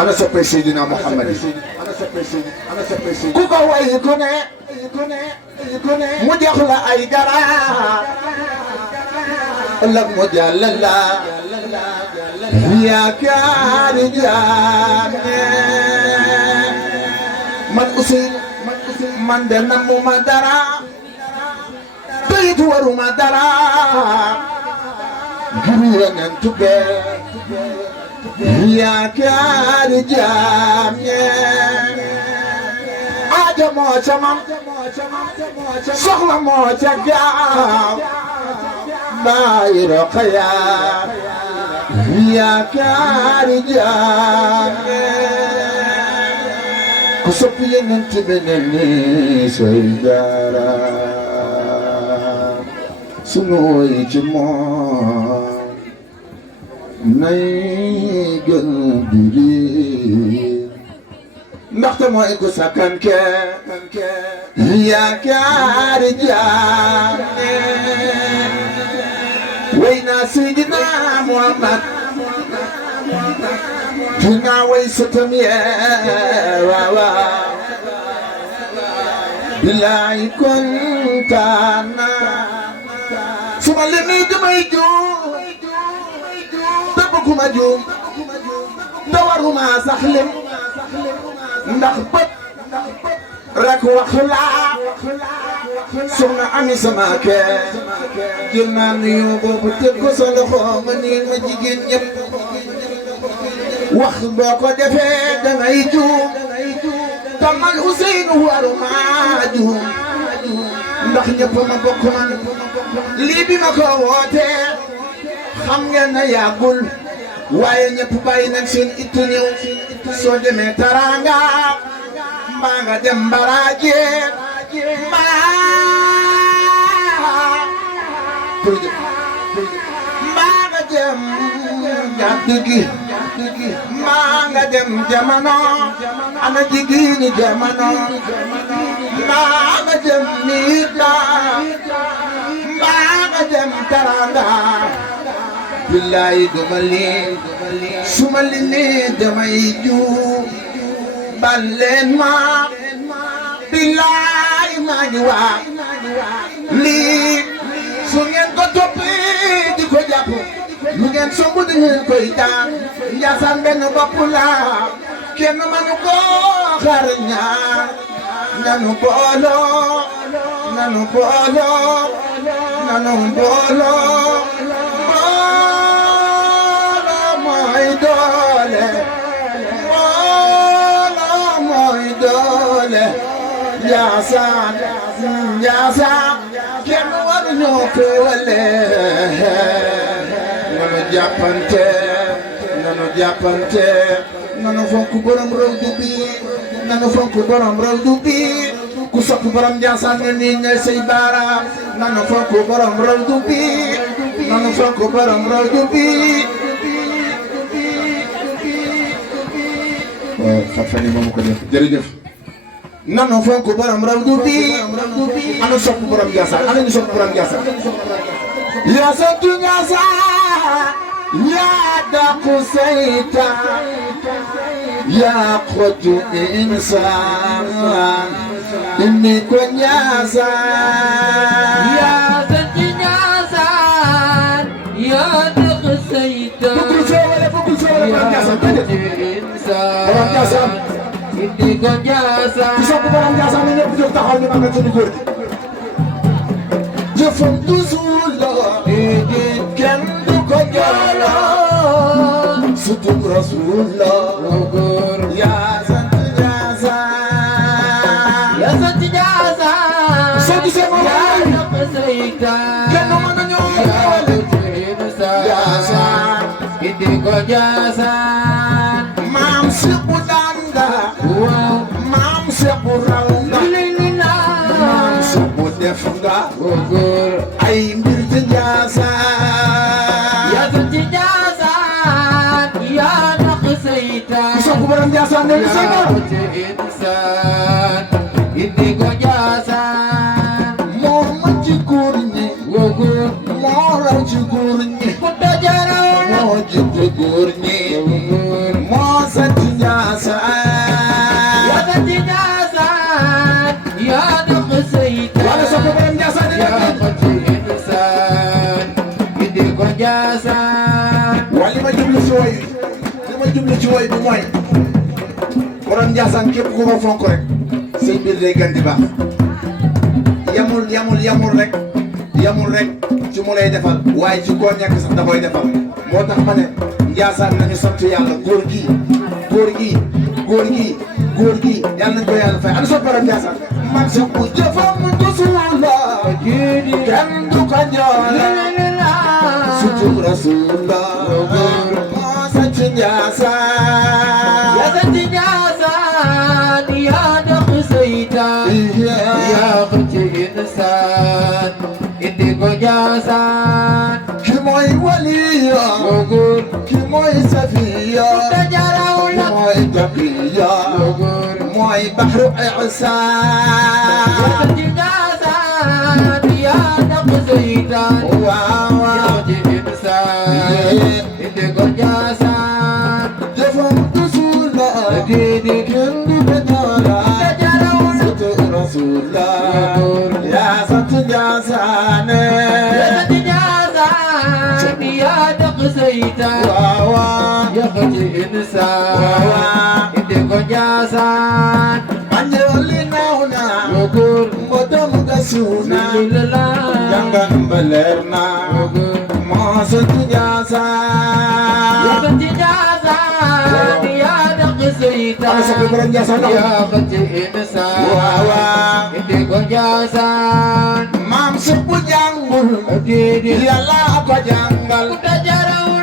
أنا سبي سيدنا محمد كوكا ويكون مدخل أي جرا لك مجلل يا كارجان من أسين من دنم مدرا بيت ورو مدرا جريان تبه يا كارجان aja moo ca man soxla moo ca gaaw bàyyi roqaya yaakaari jaame ku sopp Yonent bi ne ni say dara sunu woy ci moom nay gën di ndaxte mooy ku sakkan ke yaakaari jaame way naa Seydina Muhammad dinaa way sëtam yee waaw bilaay kontaan naa su ma lemee damay juum te bëgguma juum te waruma sax lim ndax bët rek wax laa soxna Ami sama kee jël naa nuyu boobu teg ko sa loxo ma nii ma jigéen ñëpp wax boo ko defee dangay juum te man Ousseynou waruma juum ndax ñëpp ma bokk man lii bi ma ko wootee xam ngeen na yàggul waaye ñëpp bàyyi nañ seen ittu ñëw soo demee Taranga mbaa nga dem Mbaraje mbaa nga dem Ñaatigi mbaa nga dem Jamano ana jigéeni Jamano mbaa nga dem Niita mbaa nga dem Taranga billaay duma leen suma leen damay juum bal leen ma billaay maa ngi wax lii su ngeen ko toppee di ko jàpp lu ngeen sombu di ngeen koy daan Njaasaan benn bopp la kenn manu ko xar ñaar nanu booloo nanu booloo nanu booloo Njaasaan Njaasaan kenn waru ñoo féewale nanu jàppante nanu jàppante nanu fonk borom rawdu bi nanu fonk borom rawdu bi ku sopp borom Njaasaan nga nii ngay say baaraam nanu fonk borom rawdu bi nanu fonk borom rawdu bi fan yi moomu ko def jërëjëf nanu fonk borom rawdu bi anu sopp borom Njaasaan anu ñu sopp borom Njaasaan yaa sant Njaasaan yaa dàqu seytaan yaa xotu insaan inni ko Njaasaan yaa sant Njaasaan yaa dàqu seytaan bëggul soowale borom Njaasaan inni ko Njaasaan ku sopp borom Njaasaan na ñëpp jóg taxaw ñu magal suñu góor gi jëfam toujours la kenn du ko jooloo sutub Rasulullah yaa sant Njaasaan yaa sant Njaasaan soo gisee moom yaa dàqu seytaan kenn mën na ñëw Njaasaan inni ko Njaasaan maam Seexu Danda waaw maam Seexu raw nga maam Seexu def nga ay mbir ci Njaasaan yaa sant Njaasaan yaa dàqu seytaan ku sopp borom Njaasaan ne yaa xotu insaan inni ko Njaasaan moo mën ci góor ñi moo raw ci góor ñi moo jiite góor ñi moo sant Njaasaan yaa sant Njaasaan yaa dàqu seytaan wala sopp borom Njaasaan ne yaa xotu insaan inni ko Njaasaan waaye li ma jublu ci woy bi mooy borom Njaasaan képp ku ko fonk rek say mbir day gën di baax yamul rek ci mu lay defal waaye ci koo ñàkk sax da koy defal moo tax ma ne Njaasaan nañu sant yàlla góor gi yàlla nañ ko yàlla fay ana sopp borom Njaasaan man sax bu jëfam Rasulullah kenn du ko joole sutub Rasulullah moo sant Njaasaan yaa sant Njaasaan yaa dàqu seytaan yaa xotu insaan inni ko Njaasaan ki mooy waliya ki mooy safiya ki mooy taqiya mooy bahru ihsaan yaa sant Njaasaan yaa dàqu seytaan waaw yaa xotu insaan inni ko Njaasaan jëfam Rasulullah kenn du ko joole sutub Rasulullah yaa sant Njaasaan yaa sant Njaasaan yaa dàqu seytaan waaw yaa xotu insaan inni ko Njaasaan anjali naaw na mbootam ga suuf na jàngan ba leer na moo sant Njaasaan yaa sant Njaasaan yaa dàqu seytaan ana sopp borom Njaasaan yaa xotu insaan waaw inni ko Njaasaan maam sëpp jàngul yàlla ko jàngal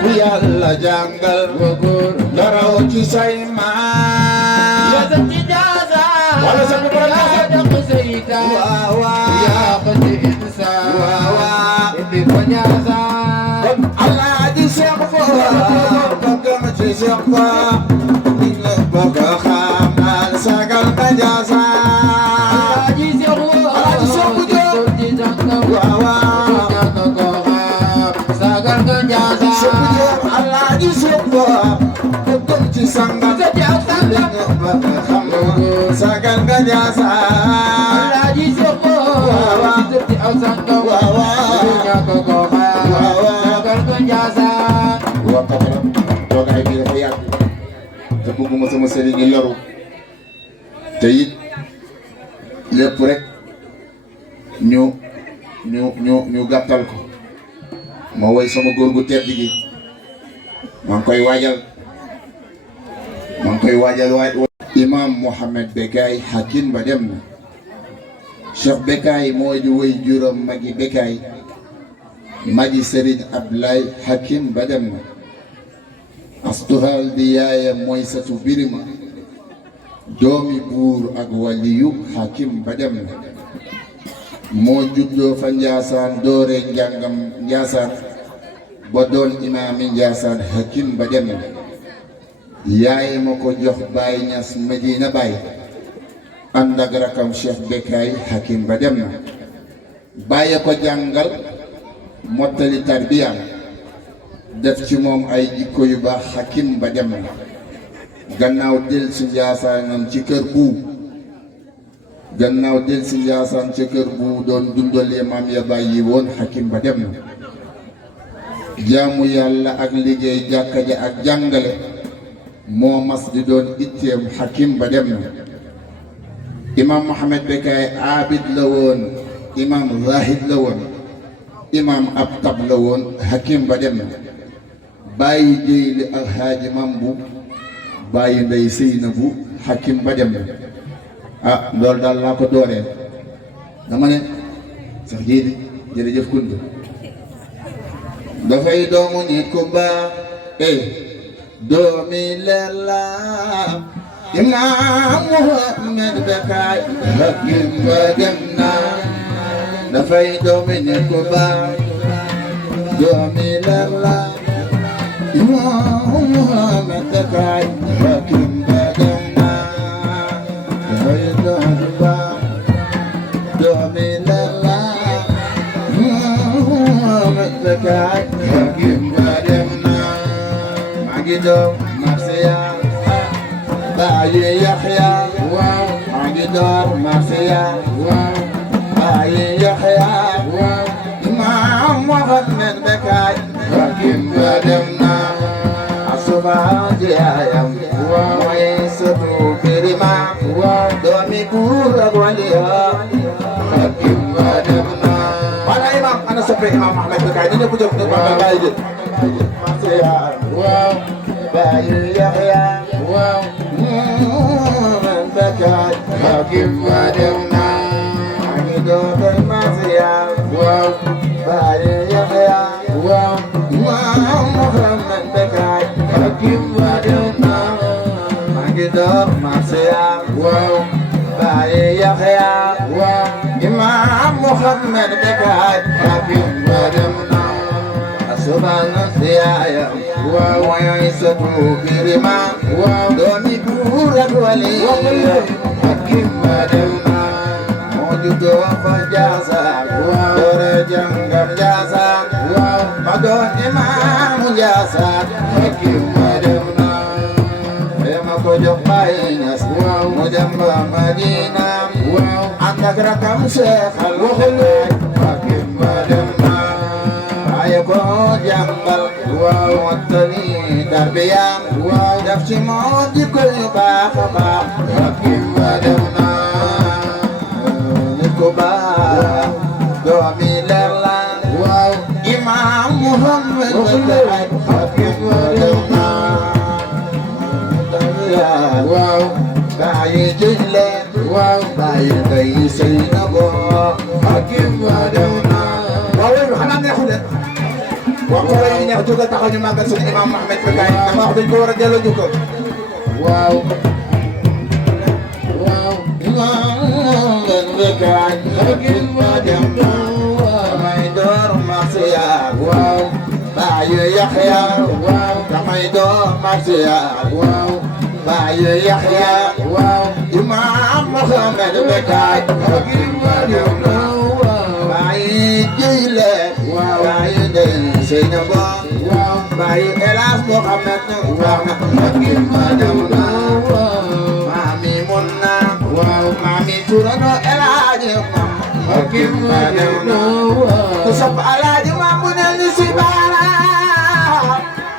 ku yàlla jàngal daraw ci say maam yaa sant Njaasaan wala sopp borom yaa Njaasaan dàqu seytaan waaw yaa xotu insaan inni ko Njaasaan kon Alaaji Seex Fa bëgg ma ci Seex Fa ni nga bëgg a xam naan sagal nga Njaasaan Alaaji Seex bu Jóob waaw sagal nga Njaasaan Seex bu Jóob Alaaji Seex Fa bëgg ci sangal ni nga bëgg a xam sagal nga Njaasaan Alaaji Seex sagal nga Njaasaan waxtaan la toogaay bi dafa yàgg te bëgguma sama sëriñ yi loru te it lépp rek ñu gàttal ko ma woy sama góor gu tedd gi maa ngi koy waajal waay imam Mohamed Bekkaay Hakim ba dem na Cheikh Bekkaay moo di woy juróom magi Bekkaay magi Serigne Ablaye Hakim ba dem na astuhaal di yaayam mooy satu birima doomi buur ak waliyu hakim ba dem na moo juddoo fa njaasaan doore njàngam njaasaan ba doon imaami njaasaan hakim ba dem na yaay ma ko jox Baay Ñas Medina Baay ànd ak rakam Cheikh Bekkaay hakim ba dem na bàyyi ko jàngal mottali tarbiya def ci moom ay jikko yu baax hakim ba dem na gannaaw del si njaasaanam ci kër bu gannaaw del si njaasaan ci kër bu doon dundalee maam ya bàyyi woon hakim ba dem na jaamu yàlla ak liggéey jàkka ja ak jàngale moo mas di doon itteem hakim ba dem na imam Mohamed Bekkaay abid la woon imam zahid la woon imam abtab la woon hakim ba dem na bàyyi jéyli ak haaji mambu bàyyi ndey sëyna bu hakim ba dem na loolu daal laa ko dooree dama ne sax jéyli jërëjëf kund dafay doomu nit ku baax doomi leer la imam Mohamed Bekkaay hakim ba dem na dafay doomi nit ku baax doomi leer la imam Mohamed Bekkaay hakim ba dem na dafay doomi baax doomi leer la imam Mohamed Bekkaay hakim ba dem na maa ngi doon marsiya Baye Yaxya waaw maa ngi door marsiya waaw Baye Yaxya waaw imam Mohamed Bekkaay hakim ba dem na asuba jaayam waaw mooy sëtu birima waaw doomi buur ak waliya hakim ba dem na wala imam ana soppe imam Mohamed Bekkaay ñu ñëpp jóg ñu Baye jël marsiya waaw Baye Yaxya waaw Mohamed Bekkaay hakim ba dem na maa ngi doon marsiya waaw Baye Yaxya waaw imam Mohamed Bekkaay hakim ba dem na maa ngi doon marsiya waaw Baye Yaxya waaw imam Mohamed Bekkaay hakim ba dem na asubana siyaaya waaw mooy sëtu birima waaw doomi buur ak waliya hakim ba dem na moo juddoo fa Njaasaan waaw doore jàngam Njaasaan waaw ma doon imaamu Njaasaan hakim ba dem na ma ko jox Baay Ñas waaw mu dem ba Madina waaw ànd ak rakam Cheikh al Bekkaay hakim ba dem na bàyyi ko jàngal waaw mottali tarbiya waaw def ci moom jikko yu baax a baax hakim ba dem na nit ku baax doomi leer la waaw imam Mohamed Bekkaay hakim ba dem na tarbiya waaw bàyyi jële waaw bàyyi ndey sëyna bo hakim ba dem na waaw loolu xanaa neexul de wax ko lay neex jógal taxaw ñu màggal suñu imam Mohamed Bekkaay dama wax dañ ko war a delloo jukkal waaw waaw imam Mohamed Bekkaay hakim ba dem na damay door marsiya waaw Baye Yaxya waaw damay door marsiya waaw Baye Yaxya waaw imam Mohamed Bekkaay hakim ba dem na Baye Jëyle waaw Baye Ndey Seyna Bo waaw Baye Elaas Mohamed waaw hakim ba dem na Mami Munna waaw Mami Turano Elaaji hakim ba dem na ku sopp Alaaji Maam ne ni si baara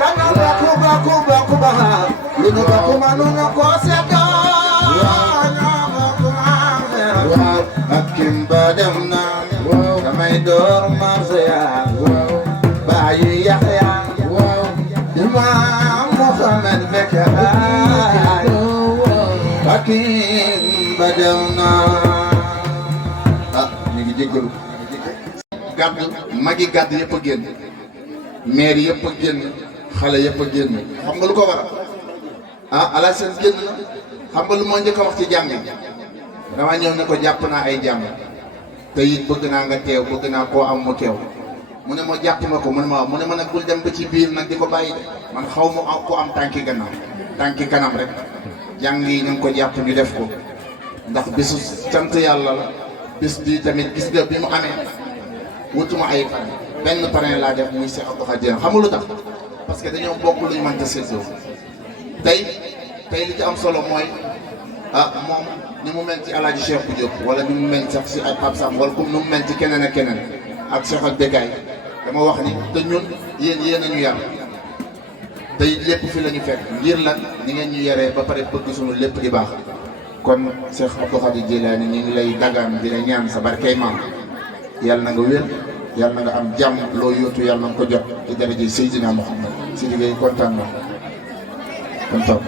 kanu baku lu nu baku manu na ko seetoo waaw hakim ba dem na damay door marsiya waaw Baye Yaxya waaw imam Mohamed Bekkaay hakim ba dem na ñu ngi jéggalu gàdd magi gàdd yëpp a génn maire yëpp a génn xale yëpp a génn xam nga lu ko waral ah ala seen génn na xam nga lu moo njëkk a wax ci jàng dama ñëw ne ko jàpp naa ay jàng te it bëgg naa nga teew bëgg naa koo am mu teew mu ne ma jàpp nga ko mu ne ma waaw mu ne ma nag bul dem ba ci biir nag di ko bàyyi de man xaw ma ko am tànki gannaaw tànki kanam rek jàng yi nañ ko jàpp ñu def ko ndax bisu sant yàlla la bis bi tamit gis nga bi mu amee wutuma ay parrain benn parrain laa def muy Cheikh Abdou Khadir xam nga lu tax parce que dañoo bokk lu ñu mënta séddoo tey li ci am solo mooy moom ni mu mel ci El Hadj Cheikh Diop wala ni mu mel sax si ay Pape Sam wala comme ni mu mel ci keneen ak keneen ak Cheikh ak Bekay dama wax ni te ñun yéen a ñu yar tey lépp fi la ñu fekk ngir lan ni ngeen ñu yaree ba pare bëgg suñu lépp di baax kon Cheikh Abdou Khadir Jilani ñu ngi lay dagaan di la ñaan sa barkey maam yàlla na nga wér yàlla na nga am jàmm loo yóotu yàlla na nga ko jot ci daraja Seydina Muhammad si liggéey kontaan na kontaan.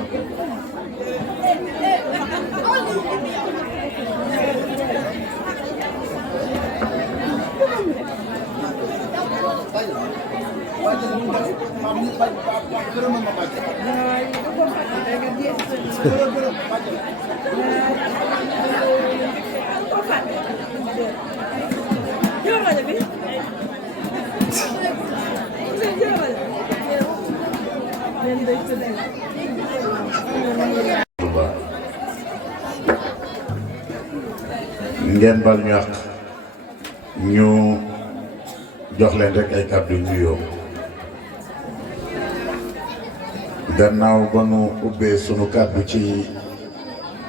ngeen bal ñu àq ñu jox leen rek ay kàddu nuyoo gannaaw ba nu ubbee sunu kàddu ci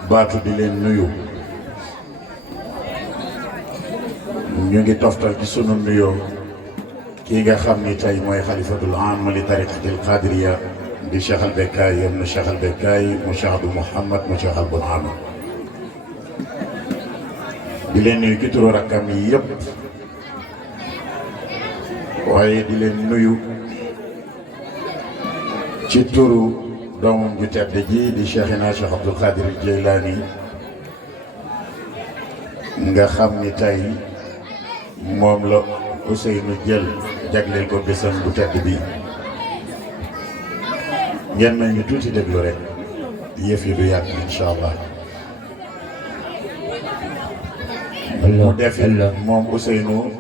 baatu di leen nuyu ñu ngi toftal ci sunu nuyoo kii nga xam ni tey mooy xalifatul aam li tariqatil qadiriya di Cheikh al Bekkaay ibn Cheikh al Bekkaay mu Cheikh Abdou Mouhamad mu Cheikh al Bunama di leen nuyu ci turu rakkam yi yëpp waaye di leen nuyu ci turu doomam ju tedd ji di Cheikhina Cheikh Abdou Khadir Jilani nga xam ni tey moom la Ousseynou jël jagleel ko bésam bu tedd bi ngeen may ñu tuuti déglu rek yëf yi du yàgg incha allah. mu def moom Ousseynou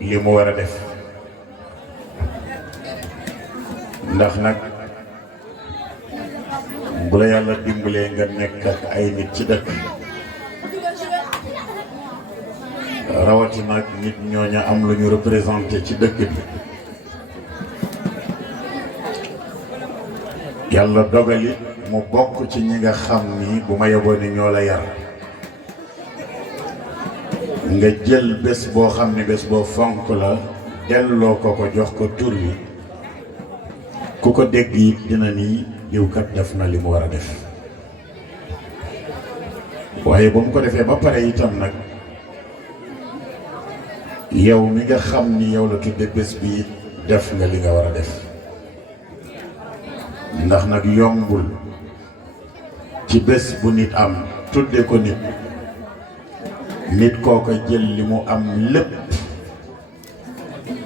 li mu war a def ndax nag bu la yàlla dimbalee nga nekk ak ay nit ci dëkk rawatina nag nit ñooñu am lu ñu représenté ci dëkk bi yàlla dogali mu bokk ci ñi nga xam ni bu ma yeboo ni ñoo la yar nga jël bés boo xam ne bés boo fonk la delloo ko jox ko tur wi ku ko dégg yi dina ni diwkat def na li mu war a def waaye ba mu ko defee ba pare itam nag yow mi nga xam ni yow la tudde bés bi def nga li nga war a def ndax nag yombul ci bés bu nit am tudde ko nit kooko jël li mu am lépp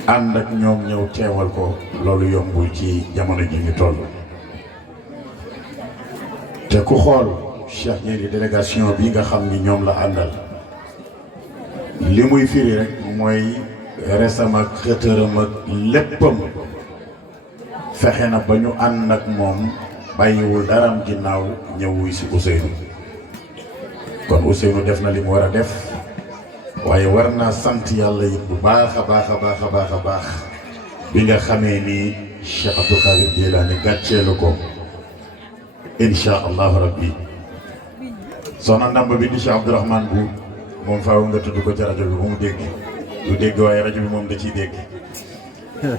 ànd ak ñoom ñëw teewal ko loolu yombul ci jamono ji ñu toll te ku xool Cheikh ñeeri délégation bi nga xam ni ñoom la àndal li muy firi rek mooy resam ak xëtëram ak léppam fexe na ba ñu ànd ak moom bàyyiwul daram ginnaaw ñëw wuy si Ousseynou kon Ousseynou def na li mu war a def waaye war naa sant yàlla it bu baax a baax a baax a baax a baax bi nga xamee ni Cheikh Abdou Khadir Jilani gàcceelu ko insha allahu rabbi soxna ndamba bi di Cheikh Abdourahmane bu moom faaw nga tudd ko ci rajo bi ba mu dégg du dégg waaye rajo bi moom da ciy dégg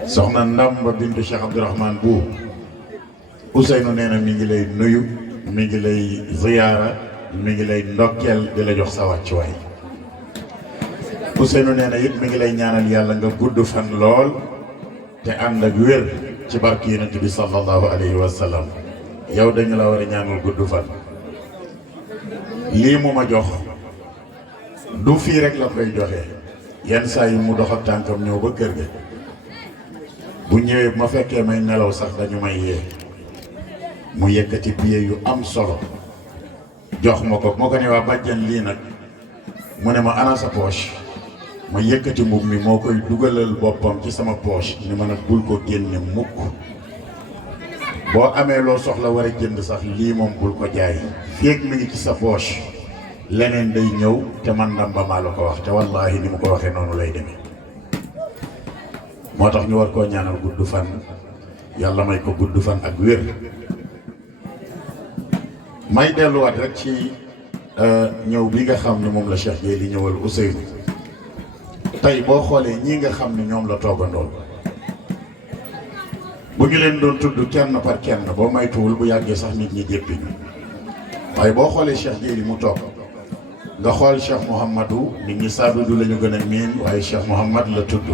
soxna ndamba bintu Cheikh Abdourahmane bu Ousseynou nee na mi ngi lay nuyu mi ngi lay ziyaara mi ngi lay ndokkeel di la jox sa wàccuwaay Ousseynou nee na it mi ngi lay ñaanal yàlla nga gudd fan lool te ànd ak wér ci barke yonent bi sallallahu alayhi wa sallam yow dañu la war a ñaanal gudd fan lii mu ma jox du fii rek la koy joxe yenn saa yi mu dox ak tànkam ñëw ba kër ga bu ñëwee bu ma fekkee may nelaw sax dañu may yee mu yëkkati billet yu am solo jox ma ko moo ko ne waa bàjjan lii nag mu ne ma ana sa poche ma yëkkati mbubb mi moo koy dugalal boppam ci sama poche ni ma nag bul ko génne mukk boo amee loo soxla war a jënd sax lii moom bul ko jaay feeg mi ngi ci sa poche leneen day ñëw te man ndam ba maa la ko wax te wallaahi ni mu ko waxee noonu lay demee moo tax ñu war koo ñaanal gudd fan yàlla may ko gudd fan ak wér may delluwaat rek ci ñëw bi nga xam ne moom la Cheikh Gueye li ñëwal Ousseynou tey boo xoolee ñii nga xam ne ñoom la toogandool bu ñu leen doon tudd kenn par kenn boo maytuwul bu yàggee sax nit ñi jéppi waaye boo xoolee Cheikh Gueye li mu toog nga xool Cheikh Mouhamadou nit ñi Sadou la ñu gën a miin waaye Cheikh Mouhamad la tudd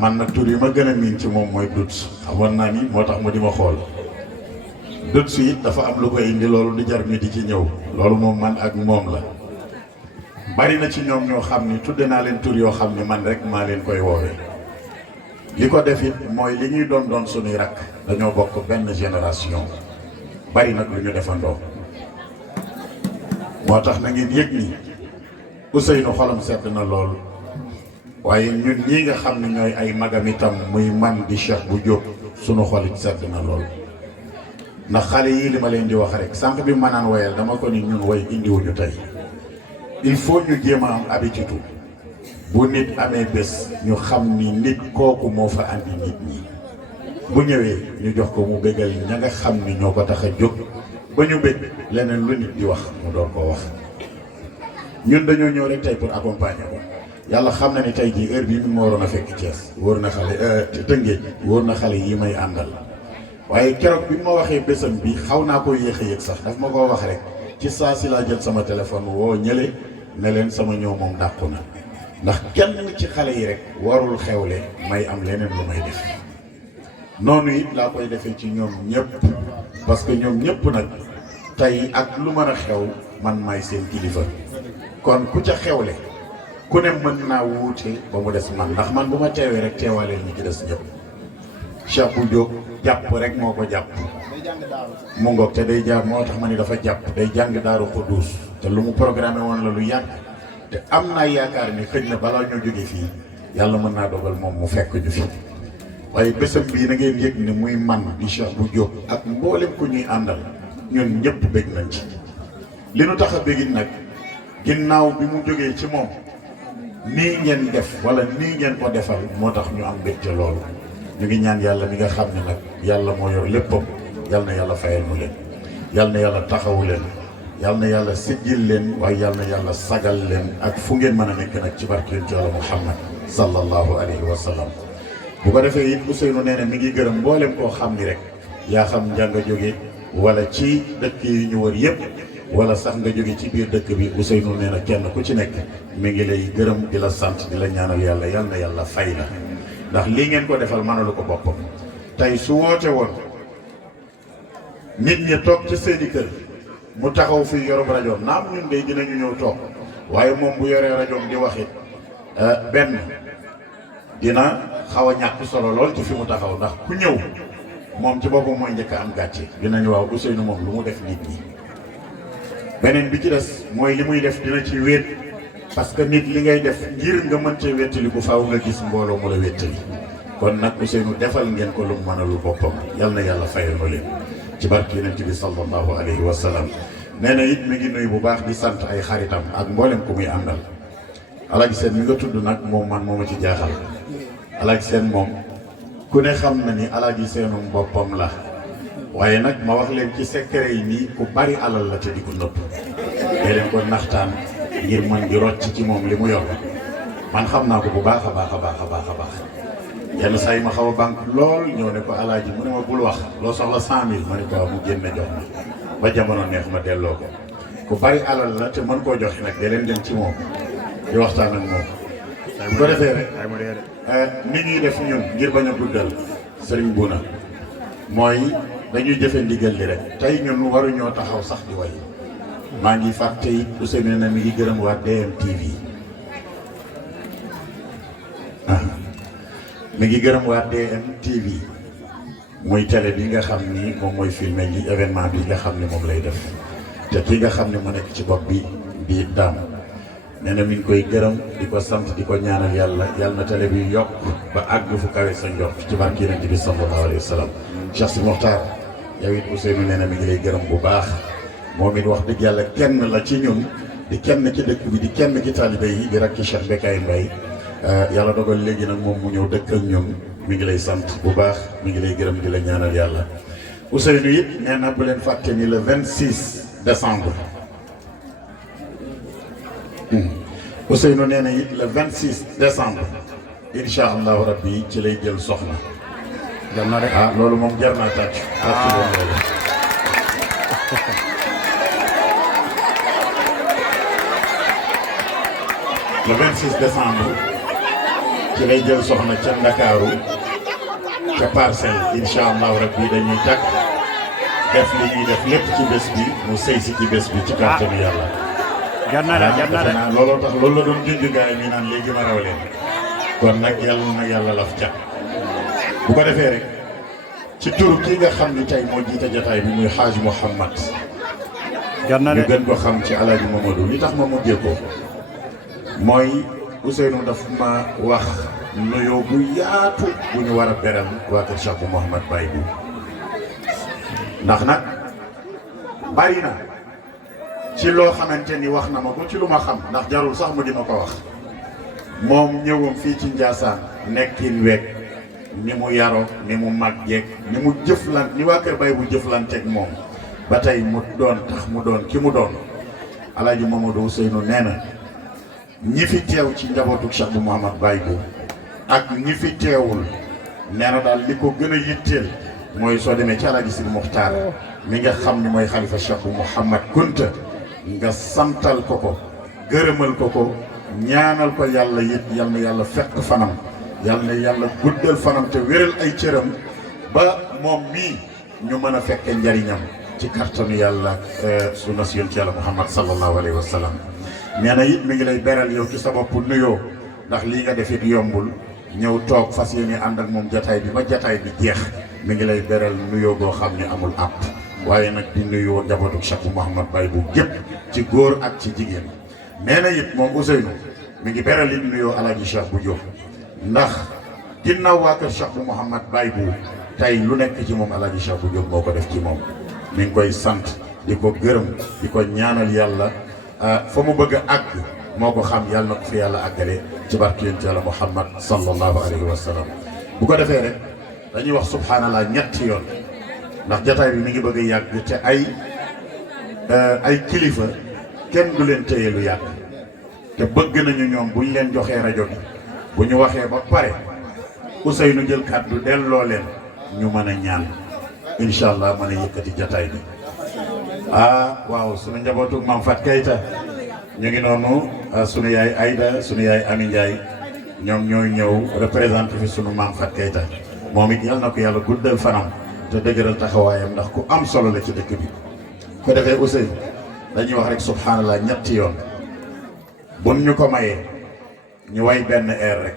man nag tur yi ma gën a miin ci moom mooy dut xamoon naa ni moo tax mu di ma xool dut si it dafa am lu koy indi loolu di jar mi di ci ñëw loolu moom man ak moom la bari na ci ñoom ñoo xam ni tudde naa leen tur yoo xam ni man rek maa leen koy woowee li ko def it mooy li ñuy doon suñuy rakk dañoo bokk benn génération bari nag lu ñu defandoo moo tax na ngeen yëg ni Ousseynou xolam sedd na lool waaye ñun ñii nga xam ne ñooy ay magam itam muy man di Cheikh bu Diop sunu xolit sedd na lool ndax xale yii li ma leen di wax rek sànq bi ma naan woyal dama ko ni ñun way indiwuñu tey il faut ñu jéem a am habitude bu nit amee bés ñu xam ni nit kooku moo fa andi nit ñi bu ñëwee ñu jox ko mu bégal ña nga xam ni ñoo ko tax a jóg ba ñu bég leneen lu nit di wax mu doon koo wax ñun dañoo ñëw rek tey pour accompagner ko yàlla xam na ni tey jii heure bii mi ma waroon a fekk Thiès wóor na xale Tëngéej wóor na xale yi may àndal waaye keroog bi ma waxee bésam bi xaw naa ko yéex a yëg sax daf ma koo wax rek ci saa si laa jël sama téléphone woo ñële ne leen sama ñëw moom dàqu na ndax kenn ci xale yi rek warul xewle may am leneen lu may def noonu it laa koy defee ci ñoom ñëpp parce que ñoom ñëpp nag tey ak lu mën a xew man maay seen kilifa kon ku ca xewle ku ne mën naa wuute ba mu des man ndax man bu ma teewee rek teewaaleel ñi ci des ñëpp Cheikh bu Diop jàpp rek moo ko jàpp mu ngoog te day jaar moo tax ma ni dafa jàpp day jàng Daaru Xuduus te lu mu programmé woon la lu yàgg te am naa yaakaar ni xëj na balaa ñoo jóge fii yàlla mën naa dogal moom mu fekk ñu fi waaye bésam bii na ngeen yëg ni muy man di Cheikh bu Diop ak mboolem ku ñuy àndal ñun ñëpp bég nañ ci li nu tax a bégit nag ginnaaw bi mu jógee ci moom nii ngeen def wala nii ngeen ko defal moo tax ñu am mbégte loolu ñu ngi ñaan yàlla mi nga xam ne nag yàlla moo yor léppam yal na yàlla fayal mu leen yal na yàlla taxawu leen yal na yàlla siggil leen waaye yal na yàlla sagal leen ak fu ngeen mën a nekk nag ci barke yonent Yàlla Muhammad sallallahu alayhi wa sallam bu ko defee it Ousseynou nee na mi ngi gërëm mboolem koo xam ni rek yaa xam njàng jóge wala ci dëkk yi ñu wër yëpp wala sax nga jóge ci biir dëkk bi Ousseynou nee na kenn ku ci nekk mi ngi lay gërëm di la sant di la ñaanal yàlla yal na yàlla fay la ndax lii ngeen ko defal mënalu ko boppam tey su woote woon nit ñi toog ci seeni kër mu taxaw fii yorum rajoom naam ñun de dinañu ñëw toog waaye moom bu yoree rajoom di waxit benn dina xaw a ñàkk solo lool ci fi mu taxaw ndax ku ñëw moom ci boppam mooy njëkk a am gàcce dinañu waaw Ousseynou moom lu mu def nit ñi beneen bi ci des mooy li muy def dina ci wéet parce que nit li ngay def ngir nga mën cee wéttali ku faaw nga gis mbooloo mu la wéttali kon nag Ousseynou defal ngeen ko lu mu mënalul boppam yal na yàlla fayal ma leen ci barke Yonent bi sallallahu alayhi wa sallam nee na it mi ngi nuyu bu baax di sant ay xaritam ak mboolem ku muy àndal Alaaji Seen mi nga tudd nag moom man moo ma ci jaaxal Alaaji Seen moom ku ne xam na ni Alaaji Seenum boppam la waaye nag ma wax leen ci secret yi nii ku bari alal la te di ko nëpp dee leen ko naxtaan ngir mën di rocc ci moom li mu yor man xam naa ko bu baax a baax a baax a baax a baax yenn saa yi ma xaw a banque lool ñëw ne ko alaaji mu ne ma bul wax loo soxla 100 000 ma ne ko mu génne jox ma ba jamono neex ma delloo ko ku bari alal la te mën koo joxe nag dee leen dem ci moom di waxtaan ak moom bu ko defee rek nit ñuy def ñun ngir bañ a guddal sëriñ Bouna mooy dañuy jëfe ndigal li rek tey ñun waruñoo taxaw sax di way maa ngi fàtte it Ousseynou na mi ngi gërëm waa DMTV mi ngi gërëm waa DMTV muy télé bi nga xam ni moom mooy filmé li événement bi nga xam ni moom lay def te ki nga xam ne mu nekk ci bopp bi di daam nee na mi ngi koy gërëm di ko sant di ko ñaanal yàlla na télé bi yokk ba àgg fu kawe sa njort ci barke Yonent bi sallallahu alayhi wa sallam. Cheikh Si Mokhtar yow it Ousseynou nee na mi ngi lay gërëm bu baax moom it wax dëgg yàlla kenn la ci ñun di kenn ci dëkk bi di kenn ci taalibe yi di rakki Cheikh Bekkaay Mbaye yàlla dogal léegi nag moom mu ñëw dëkk ak ñun mi ngi lay sant bu baax mi ngi lay gërëm di la ñaanal yàlla. Ousseynou it nee na bu leen fàtte ni le 26 décembre. Ousseynou nee na it le 26 décembre incha allahu rabbi ci lay jël soxna. jar na rek loolu moom jar naa tàcc. le 26 décembre ci lay jël soxna ca Ndakaaru ca Parcelles incha allahu rabbi dañuy takk def li ñuy def lépp ci bés bi mu sëy si ci bés bi ci kàttanu yàlla. jar na rek looloo tax loolu la doon junj gaay mi naan léegi ma raw leen kon nag yàlla na yàlla laf cat bu ko defee rek ci turu kii nga xam ni tey moo jiite jotaay bi muy Haaj Mouhamad jar na ñu rek gën ko xam ci Alaaji Mamadou li tax ma mujjee ko mooy Ousseynou daf ma wax nuyoo bu yaatu bu ñu war a beral waa kër Cheikh Mouhamad Baye bu ndax nag bari na ci loo xamante ni wax na ma ko ci lu ma xam ndax jarul sax mu di ma ko wax moom ñëwam fii ci Ndiassane nekkin weeg ni mu yaroo ni mu màggeeg ni mu jëflan ni waa kër Baye bu jëflanteeg moom ba tey mu doon tax mu doon ki mu doon Alaaji Mamadou Ousseynou nee na ñi fi teew ci njabootu Cheikh Mouhamad Baye bu ak ñi fi teewul nee na daal li ko gën a yitteel mooy soo demee ci Alaaji Sidi Mokhtar mi nga xam ni mooy xalifa Cheikh Mouhamad Kunta nga santal ko ko gërëmal ko ko ñaanal ko yàlla it yal na yàlla fekk fanam yal na yàlla guddal fanam te wéral ay cëram ba moom mii ñu mën a fekke njariñam ci kartanu yàlla sunna si yonent yàlla Muhammad sallallahu alayhi wa sallam. nee na it mi ngi lay beral yow ci sa bopp nuyoo ndax lii nga def it yombul ñëw toog fas yéene ànd ak moom jataay bi ba jataay bi jeex mi ngi lay beral nuyoo goo xam ne amul àpp waaye nag di nuyoo njabootu Cheikh Mouhamad Baye bu gépp ci góor ak ci jigéen. nee na it moom Ousseynou mi ngi beral it nuyoo Alaaji Cheikh bu Diop ndax ginnaaw waa kër Cheikh Mouhamad Baye bu tey lu nekk ci moom Alaaji Cheikh bu Diop moo ko def ci moom mi ngi koy sant di ko gërëm di ko ñaanal yàlla fa mu bëgg a àgg moo ko xam yàlla na ko fi yàlla àggale ci barke yonent yàlla Muhammad sallallahu alayhi wa sallam. bu ko defee rek dañuy wax subhanallah ñetti yoon ndax jataay bi mi ngi bëgg a yàgg te ay kilifa kenn du leen téye lu yàgg te bëgg nañu ñoom bu ñu leen joxee rajo bi bu ñu waxee ba pare Ousseynou jël kàddu delloo leen ñu mën a ñaan incha allah mën a yëkkati jataay bi. waaw sunu njabootu Mame Fat Keita ñu ngi noonu sunu yaay Aïda sunu yaay Ami Ndiaye ñoom ñooy ñëw représenté fi sunu Mame Fat Keita moom it yal na ko yàlla guddal fanam te dëgëral taxawaayam ndax ku am solo la ci dëkk bi. ko defee Ousseynou dañuy wax rek subhanallah ñetti yoon buñ ñu ko mayee ñu way benn air rek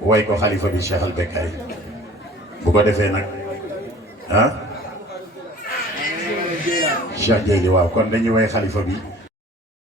way ko xalifa bi Cheikh Al Bekkaay bu ko defee nag Cheikh Jéegi waaw kon dañuy way xalifa bi